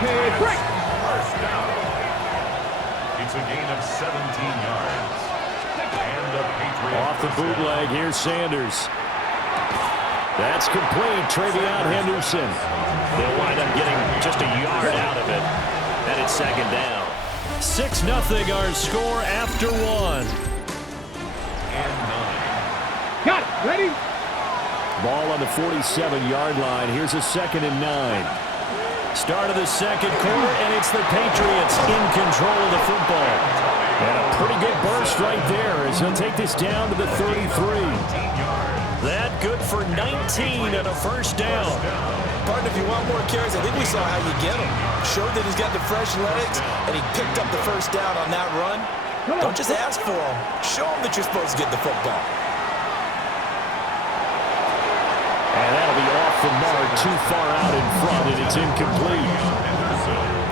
First down. It's a gain of 17 yards. And a Patriot off the bootleg, here's Sanders. That's complete. Travion Henderson. They'll wind up getting just a yard out of it. And it's second down. 6-0 our score after one. and 9. Got it. Ready? Ball on the 47-yard line. Here's a 2nd and 9. Start of the second quarter, and it's the Patriots in control of the football. And a pretty good burst right there as he'll take this down to the 33. That good for 19 and a first down. Partner, if you want more carries, I think we saw how you get him. Showed that he's got the fresh legs, and he picked up the first down on that run. Don't just ask for him. Show him that you're supposed to get the football. And that'll be off the mark, too far out in front, and it's incomplete.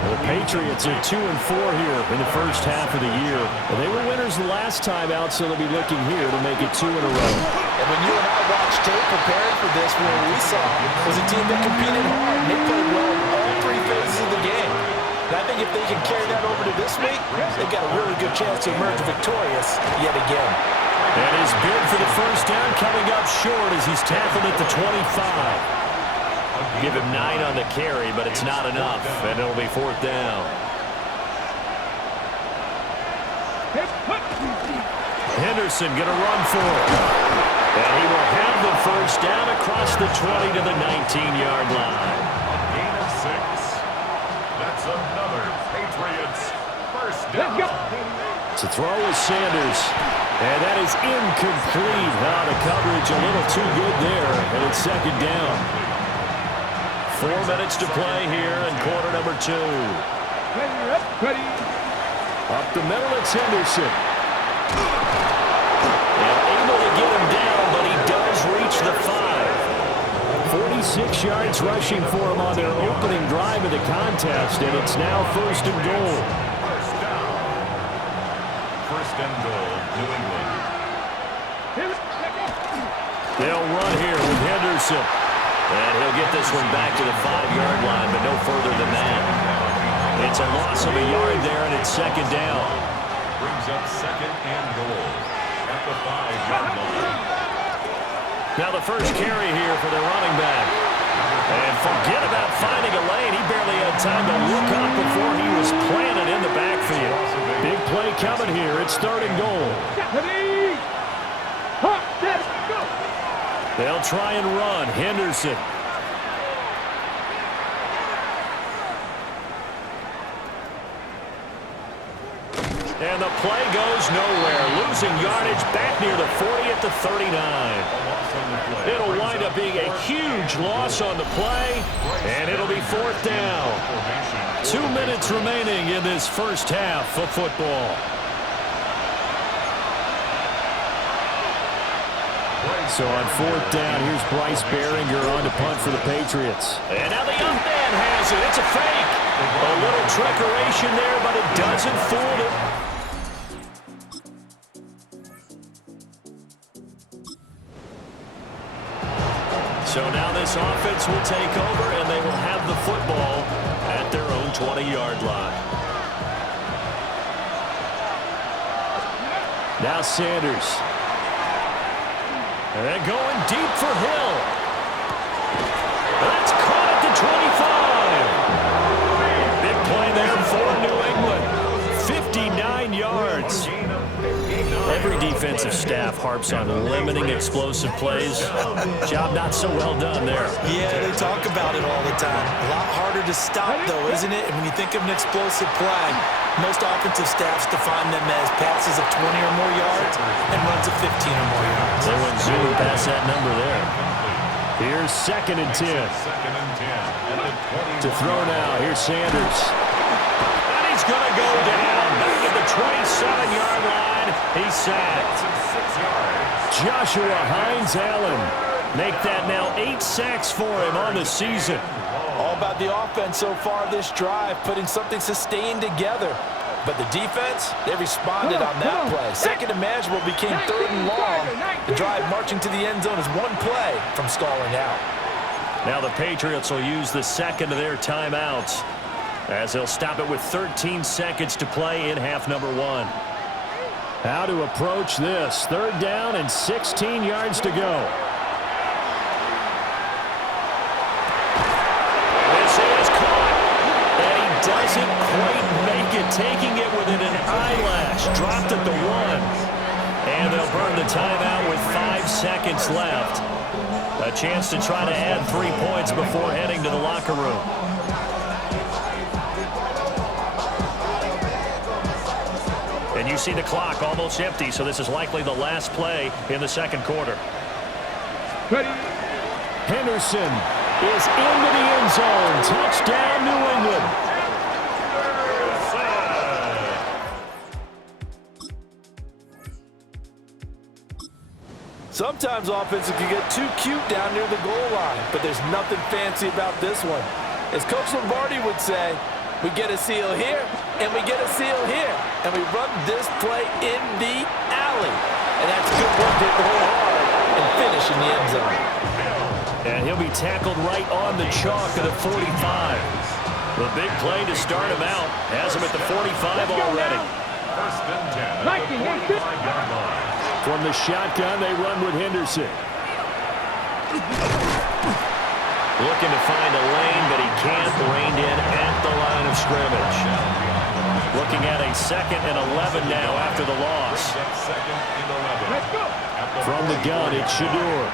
The Patriots are 2-4 here in the first half of the year. They were winners the last time out, so they'll be looking here to make it 2 in a row. And when you and I watched tape preparing for this, what we saw was a team that competed hard. They played well in all 3 phases of the game. And I think if they can carry that over to this week, they've got a really good chance to emerge victorious yet again. And his bid for the first down coming up short as he's tackled at the 25. Give him 9 on the carry, but it's not enough, and it'll be 4th down. Henderson going to run for it. And he will have the first down across the 20 to the 19-yard line. Gain of 6. That's another Patriots first down. To throw is Sanders. And that is incomplete. The coverage a little too good there, and it's second down. 4 minutes to play here in quarter number 2. Ready. Up the middle, it's Henderson. And able to get him down, but he does reach the 5. 46 yards rushing for him on their opening drive of the contest, and it's now 1st and goal. First down. 1st and goal, New England. They'll run here with Henderson. And he'll get this one back to the 5-yard line, but no further than that. It's a loss of a yard there, and it's second down. Brings up 2nd and goal at the 5-yard line. Now the first carry here for the running back. And forget about finding a lane. He barely had time to look up before he was planted in the backfield. Big play coming here. It's 3rd and goal. They'll try and run. Henderson. And the play goes nowhere. Losing yardage back near the 40 at the 39. It'll wind up being a huge loss on the play, and it'll be 4th down. 2 minutes remaining in this first half of football. So on 4th down, here's Bryce Behringer on to punt for the Patriots. And now the up man has it. It's a fake. A little trickeration there, but it doesn't fool him. So now this offense will take over, and they will have the football at their own 20-yard line. Now Sanders. And then going deep for Hill. That's caught at the 25. Big play there for New England. 59 yards. Every defensive staff harps on limiting explosive plays. Job not so well done there. Yeah, they talk about it all the time. A lot harder to stop, though, isn't it? And when you think of an explosive play, most offensive staffs define them as passes of 20 or more yards and runs of 15 or more yards. They went zooming past that number there. Here's 2nd and 10. 2nd and 10 at the 20. To throw now, here's Sanders. And he's going to go down back at the 27-yard line. He's sacked. 6 yards. Joshua Hines-Allen. Make that now 8 sacks for him on the season. All about the offense so far this drive, putting something sustained together. But the defense, they responded on that play. Second and manageable became 3rd and long. The drive marching to the end zone is 1 play from stalling out. Now the Patriots will use the second of their timeouts. as they'll stop it with 13 seconds to play in half number one. How to approach this. 3rd down and 16 yards to go. This is caught. And he doesn't quite make it, taking it within an eyelash. Dropped at the 1. And they'll burn the timeout with 5 seconds left. A chance to try to add 3 points before heading to the locker room. And you see the clock almost empty, so this is likely the last play in the second quarter. Ready. Henderson is into the end zone. Touchdown, New England. Sometimes offenses can get too cute down near the goal line, but there's nothing fancy about this one. As Coach Lombardi would say, we get a seal here, and we get a seal here, and we run this play in the alley. And that's good work to hit the hole hard and finish in the end zone. And he'll be tackled right on the chalk at the 45. The big play to start him out has him at the 45 already. 1st and 10 at the 45-yard line. From the shotgun, they run with Henderson. Looking to find a lane, but he can't. Reined in at the line of scrimmage. Looking at a 2nd and 11 now after the loss. 2nd and 11. Let's go. From the gun, it's Shador.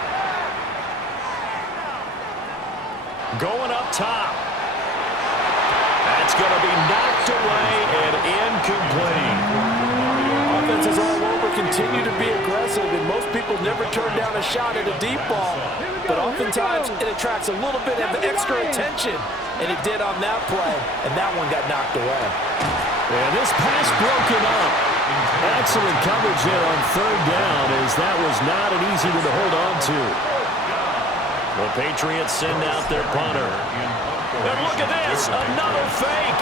Going up top. That's going to be knocked away and incomplete. Offenses all over continue to be aggressive, and most people never turn down a shot at a deep ball. But oftentimes, it attracts a little bit of extra attention, and it did on that play, and that one got knocked away. And this pass broken up. Excellent coverage there on 3rd down, as that was not an easy one to hold on to. The Patriots send out their punter. And look at this, another fake.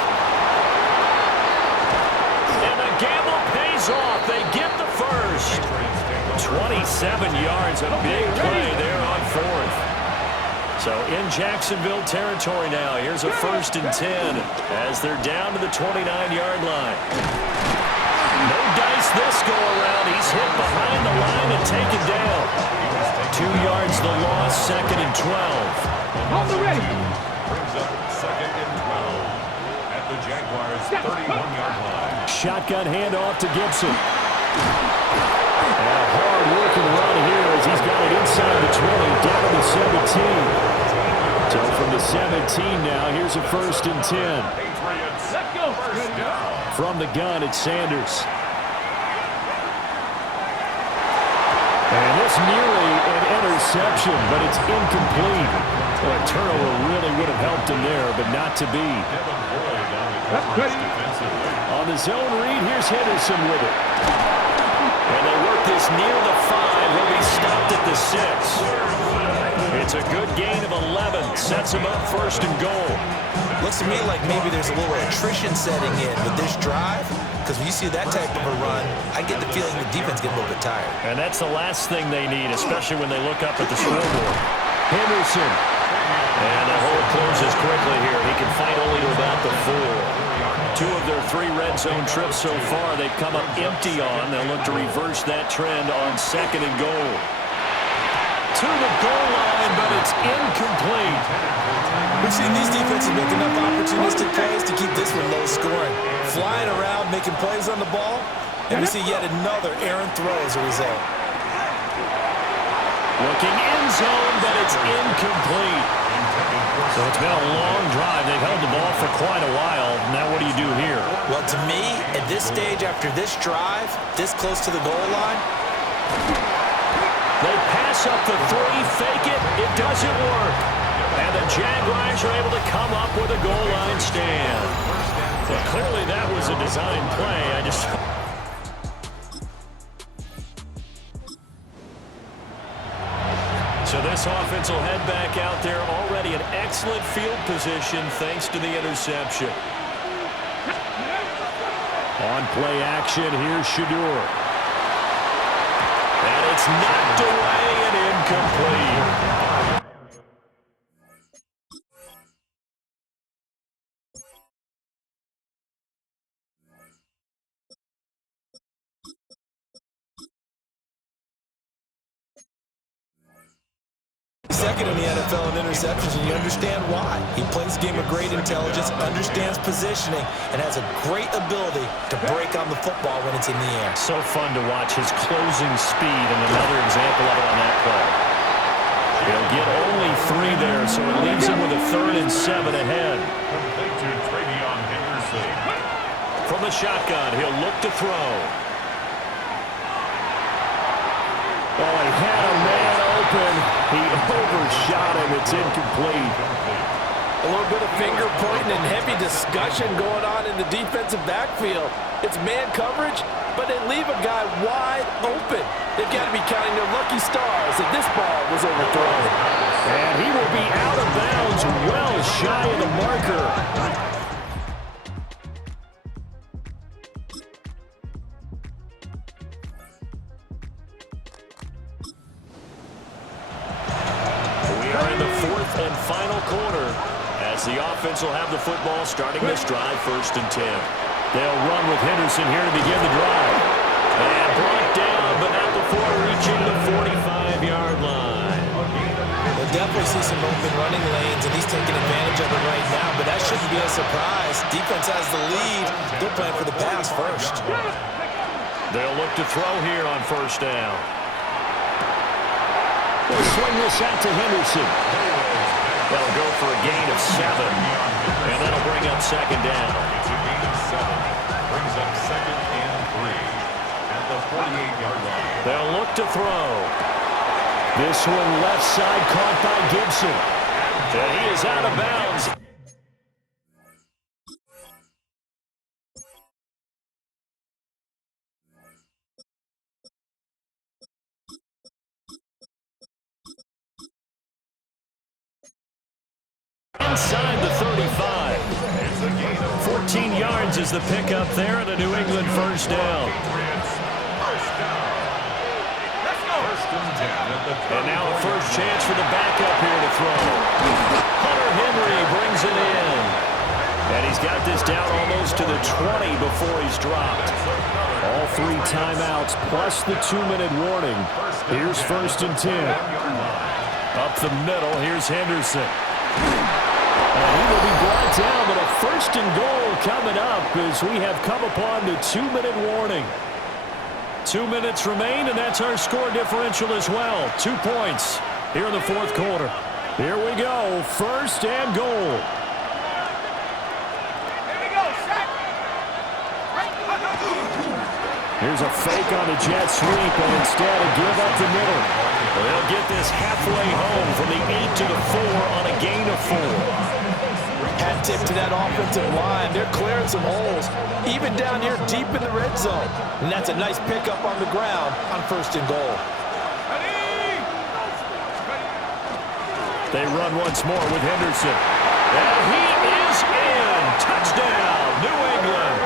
And the gamble pays off. They get the first. 27 yards, a big play there on 4th. So in Jacksonville territory now. Here's a 1st and 10 as they're down to the 29-yard line. No dice this go around. He's hit behind the line and taken down. 2 yards the loss, 2nd and 12. On the ready. Brings up 2nd and 12 at the Jaguars' 31-yard line. Shotgun handoff to Gibson. And a hard-working run here as he's got it inside the 20, down to the 17. So from the 17 now, here's a 1st and 10. Patriots. Let's go. First down. From the gun, it's Sanders. And it's nearly an interception, but it's incomplete. Well, a turnover really would have helped him there, but not to be. Devin Boyd on the coverage defensively. On the zone read, here's Henderson with it. And they work this near the 5. He'll be stopped at the 6. It's a good gain of 11. Sets him up 1st and goal. Looks to me like maybe there's a little attrition setting in with this drive, because when you see that type of a run, I get the feeling the defense gets a little bit tired. And that's the last thing they need, especially when they look up at the scoreboard. Henderson. And the hole closes quickly here. He can fight only to about the 4. 2 of their 3 red zone trips so far they've come up empty on. They'll look to reverse that trend on 2nd and goal. To the goal line, but it's incomplete. We've seen these defenses make enough opportunistic plays to keep this one low scoring. Flying around, making plays on the ball, and we see yet another errant throw as a result. Looking end zone, but it's incomplete. So it's been a long drive. They've held the ball for quite a while. Now what do you do here? Well, to me, at this stage after this drive, this close to the goal line, they pass up the 3, fake it. It doesn't work. And the Jaguars are able to come up with a goal line stand. Well, clearly that was a design play. So this offense will head back out there, already in excellent field position thanks to the interception. On play action, here's Shador. And it's knocked away and incomplete. second in the NFL in interceptions, and you understand why. He plays a game of great intelligence, understands positioning, and has a great ability to break on the football when it's in the air. So fun to watch his closing speed, and another example of it on that play. He'll get only 3 there, so it leaves him with a 3rd and 7 ahead. From the shotgun, he'll look to throw. Oh, he had a man open. He overshot him. It's incomplete. A little bit of finger pointing and heavy discussion going on in the defensive backfield. It's man coverage, but they leave a guy wide open. They've got to be counting their lucky stars that this ball was overthrown. And he will be out of bounds, well shy of the marker. In the 4th and final quarter, as the offense will have the football starting this drive, 1st and 10. They'll run with Henderson here to begin the drive. And brought down, but not before reaching the 45-yard line. We'll definitely see some open running lanes, and he's taking advantage of it right now, but that shouldn't be a surprise. Defense has the lead. They're playing for the pass first. They'll look to throw here on 1st down. They'll swing this out to Henderson. They'll go for a gain of 7. And that'll bring up 2nd down. It's a gain of 7. Brings up 2nd and 3. At the 48-yard line. They'll look to throw. This one left side caught by Gibson. And he is out of bounds. Inside the 35. 14 yards is the pickup there, and a New England 1st down. And now a 1st chance for the backup here to throw. Hunter Henry brings it in. And he's got this down almost to the 20 before he's dropped. All 3 timeouts plus the 2-minute warning. Here's 1st and 10. Up the middle, here's Henderson. And he will be brought down, but a 1st and goal coming up as we have come upon the 2-minute warning. 2 minutes remain, and that's our score differential as well. 2 points here in the 4th quarter. Here we go, 1st and goal. Here's a fake on the jet sweep, and instead a give up the middle. They'll get this halfway home from the 8 to the 4 on a gain of 4. Hat tip to that offensive line. They're clearing some holes, even down here deep in the red zone. And that's a nice pickup on the ground on 1st and goal. They run once more with Henderson. And he is in. Touchdown, New England.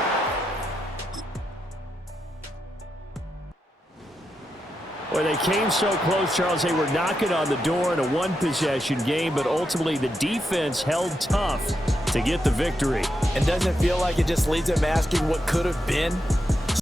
Well, they came so close, Charles. They were knocking on the door in a 1-possession game, but ultimately the defense held tough to get the victory. And doesn't it feel like it just leads them asking what could have been?